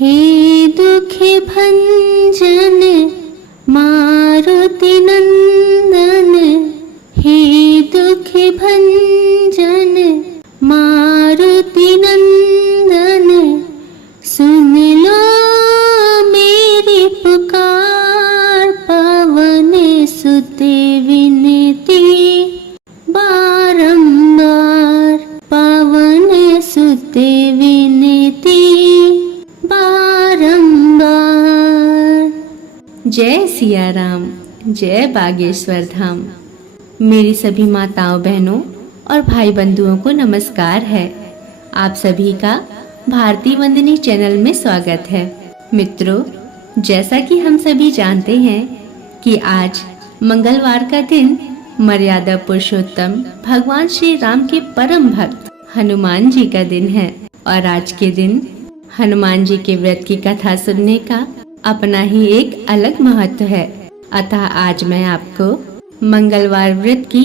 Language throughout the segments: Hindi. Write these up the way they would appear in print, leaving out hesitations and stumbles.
हे दुखी भंजन मारुति नंदन, हे दुखी भंजन मारुति नंदन, सुन लो मेरी पुकार, पवन सुते विनती बारंबार, पवन सुते विनती बारंबार। जय सिया राम, जय बागेश्वर धाम। मेरी सभी माताओं बहनों और भाई बंधुओं को नमस्कार है। आप सभी का भारती वंदनी चैनल में स्वागत है। मित्रों, जैसा कि हम सभी जानते हैं कि आज मंगलवार का दिन मर्यादा पुरुषोत्तम भगवान श्री राम के परम भक्त हनुमान जी का दिन है और आज के दिन हनुमान जी के व्रत की कथा सुनने का अपना ही एक अलग महत्व है। अतः आज मैं आपको मंगलवार व्रत की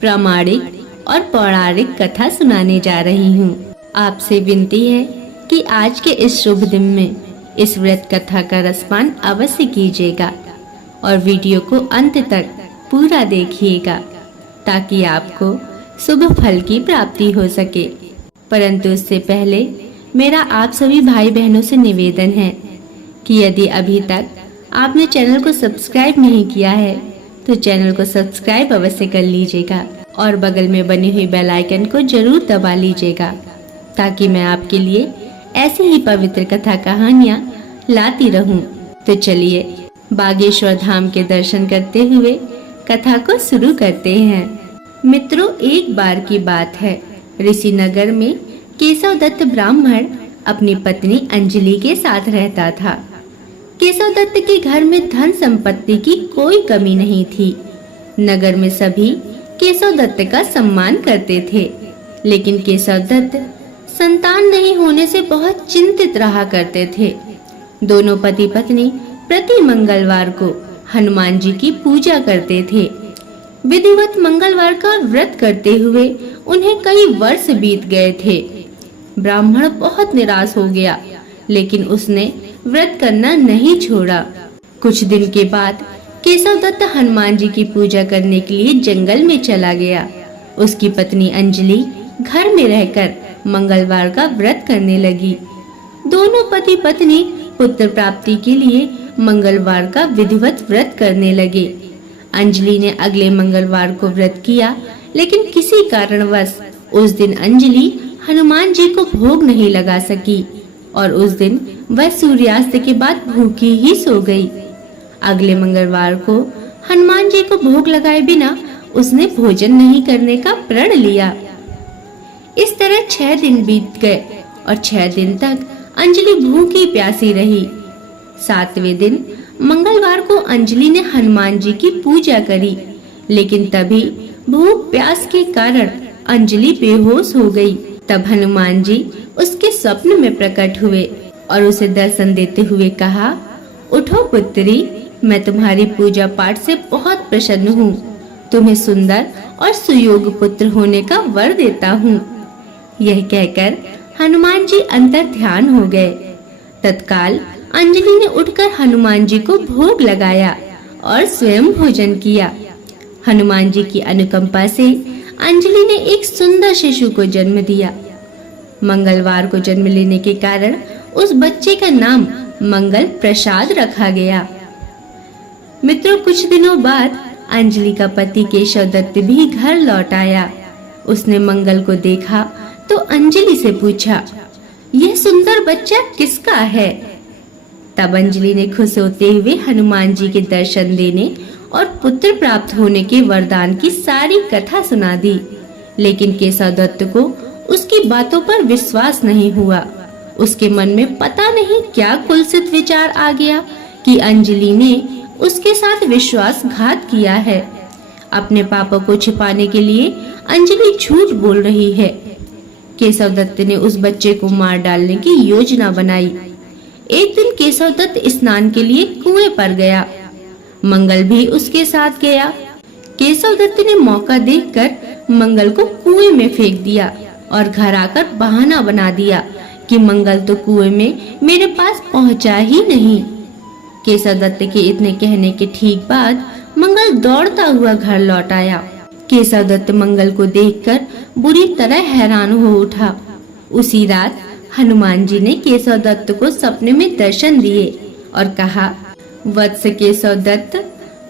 प्रामाणिक और पौराणिक कथा सुनाने जा रही हूँ। आपसे विनती है कि आज के इस शुभ दिन में इस व्रत कथा का रसपान अवश्य कीजिएगा और वीडियो को अंत तक पूरा देखिएगा ताकि आपको शुभ फल की प्राप्ति हो सके। परंतु उससे पहले मेरा आप सभी भाई बहनों से निवेदन है कि यदि अभी तक आपने चैनल को सब्सक्राइब नहीं किया है तो चैनल को सब्सक्राइब अवश्य कर लीजिएगा और बगल में बनी हुई बेल आइकन को जरूर दबा लीजिएगा ताकि मैं आपके लिए ऐसी ही पवित्र कथा कहानियाँ लाती रहूं। तो चलिए बागेश्वर धाम के दर्शन करते हुए कथा को शुरू करते हैं। मित्रों, एक बार की बात है, ऋषि नगर में केशव दत्त ब्राह्मण अपनी पत्नी अंजलि के साथ रहता था। केशव दत्त के घर में धन संपत्ति की कोई कमी नहीं थी। नगर में सभी केशव दत्त का सम्मान करते थे, लेकिन केशव दत्त संतान नहीं होने से बहुत चिंतित रहा करते थे। दोनों पति पत्नी प्रति मंगलवार को हनुमान जी की पूजा करते थे। विधिवत मंगलवार का व्रत करते हुए उन्हें कई वर्ष बीत गए थे। ब्राह्मण बहुत निराश हो गया, लेकिन उसने व्रत करना नहीं छोड़ा। कुछ दिन के बाद केशव दत्त हनुमान जी की पूजा करने के लिए जंगल में चला गया। उसकी पत्नी अंजलि घर में रहकर मंगलवार का व्रत करने लगी। दोनों पति पत्नी पुत्र प्राप्ति के लिए मंगलवार का विधिवत व्रत करने लगे। अंजलि ने अगले मंगलवार को व्रत किया, लेकिन किसी कारणवश उस दिन अंजलि हनुमान जी को भोग नहीं लगा सकी और उस दिन वह सूर्यास्त के बाद भूखी ही सो गई। अगले मंगलवार को हनुमान जी को भोग लगाए बिना उसने भोजन नहीं करने का प्रण लिया। इस तरह 6 दिन बीत गए और 6 दिन तक अंजलि भूखी प्यासी रही। 7वें दिन मंगलवार को अंजलि ने हनुमान जी की पूजा करी, लेकिन तभी भूख प्यास के कारण अंजलि बेहोश हो गई। तब हनुमान जी उसके स्वप्न में प्रकट हुए और उसे दर्शन देते हुए कहा, उठो पुत्री, मैं तुम्हारी पूजा पाठ से बहुत प्रसन्न हूँ। तुम्हें सुंदर और सुयोग्य पुत्र होने का वर देता हूँ। यह कहकर हनुमान जी अंतर ध्यान हो गए। तत्काल अंजलि ने उठकर हनुमान जी को भोग लगाया और स्वयं भोजन किया। हनुमान जी की अनुकंपा से अंजलि ने एक सुंदर शिशु को जन्म दिया। मंगलवार को जन्म लेने के कारण उस बच्चे का नाम मंगल प्रसाद रखा गया। मित्रों, कुछ दिनों बाद अंजलि का पति केशव दत्त भी घर लौट आया। उसने मंगल को देखा तो अंजलि से पूछा, यह सुंदर बच्चा किसका है? तब अंजलि ने खुश होते हुए हनुमान जी के दर्शन देने और पुत्र प्राप्त होने के वरदान की सारी कथा सुना दी। लेकिन केशव दत्त को उसकी बातों पर विश्वास नहीं हुआ। उसके मन में पता नहीं क्या कुत्सित विचार आ गया कि अंजलि ने उसके साथ विश्वासघात किया है। अपने पापों को छिपाने के लिए अंजलि झूठ बोल रही है। केशव दत्त ने उस बच्चे को मार डालने की योजना बनाई। एक दिन केशव दत्त स्नान के लिए कुएं पर गया। मंगल भी उसके साथ गया। केशव दत्त ने मौका देखकर मंगल को कुएं में फेंक दिया और घर आकर बहाना बना दिया कि मंगल तो कुएं में मेरे पास पहुंचा ही नहीं। केशव दत्त के इतने कहने के ठीक बाद मंगल दौड़ता हुआ घर लौट आया। केशव दत्त मंगल को देखकर बुरी तरह हैरान हो उठा। उसी रात हनुमान जी ने केशव दत्त को सपने में दर्शन दिए और कहा, वत्स केशव दत्त,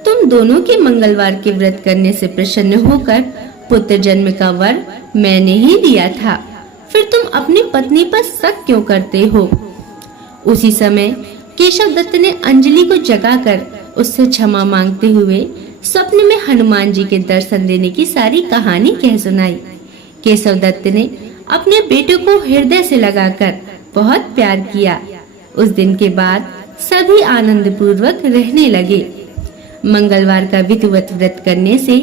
तुम दोनों के मंगलवार के व्रत करने से प्रसन्न होकर पुत्र जन्म का वर मैंने ही दिया था, फिर तुम अपनी पत्नी पर शक क्यों करते हो? उसी समय केशव दत्त ने अंजलि को जगाकर उससे क्षमा मांगते हुए सपने में हनुमान जी के दर्शन देने की सारी कहानी कह सुनाई। केशव दत्त ने अपने बेटे को हृदय से लगाकर बहुत प्यार किया। उस दिन के बाद सभी आनंद पूर्वक रहने लगे। मंगलवार का विधिवत व्रत करने से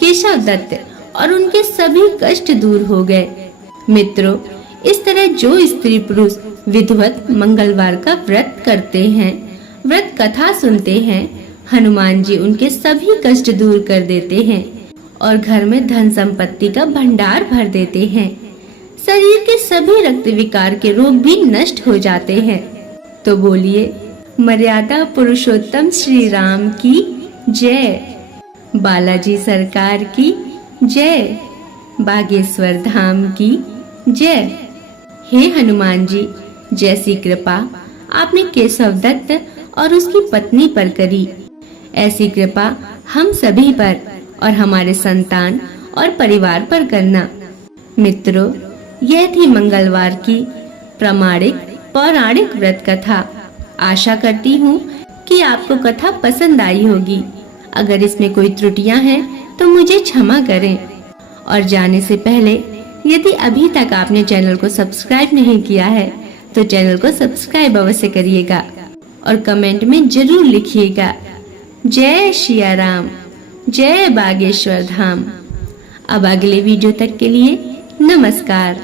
केशव दत्त और उनके सभी कष्ट दूर हो गए। मित्रों, इस तरह जो स्त्री पुरुष विधिवत मंगलवार का व्रत करते हैं, व्रत कथा सुनते हैं, हनुमान जी उनके सभी कष्ट दूर कर देते हैं और घर में धन संपत्ति का भंडार भर देते हैं। शरीर के सभी रक्त विकार के रोग भी नष्ट हो जाते हैं। तो बोलिए, मर्यादा पुरुषोत्तम श्री राम की जय, बालाजी सरकार की जय, बागेश्वर धाम की जय। हे हनुमान जी, जैसी कृपा आपने केशव दत्त और उसकी पत्नी पर करी, ऐसी कृपा हम सभी पर और हमारे संतान और परिवार पर करना। मित्रों, यह थी मंगलवार की प्रामाणिक पौराणिक व्रत कथा। आशा करती हूँ कि आपको कथा पसंद आई होगी। अगर इसमें कोई त्रुटियां हैं तो मुझे क्षमा करें। और जाने से पहले यदि अभी तक आपने चैनल को सब्सक्राइब नहीं किया है तो चैनल को सब्सक्राइब अवश्य करिएगा और कमेंट में जरूर लिखिएगा, जय सिया राम, जय बागेश्वर धाम। अब अगले वीडियो तक के लिए नमस्कार।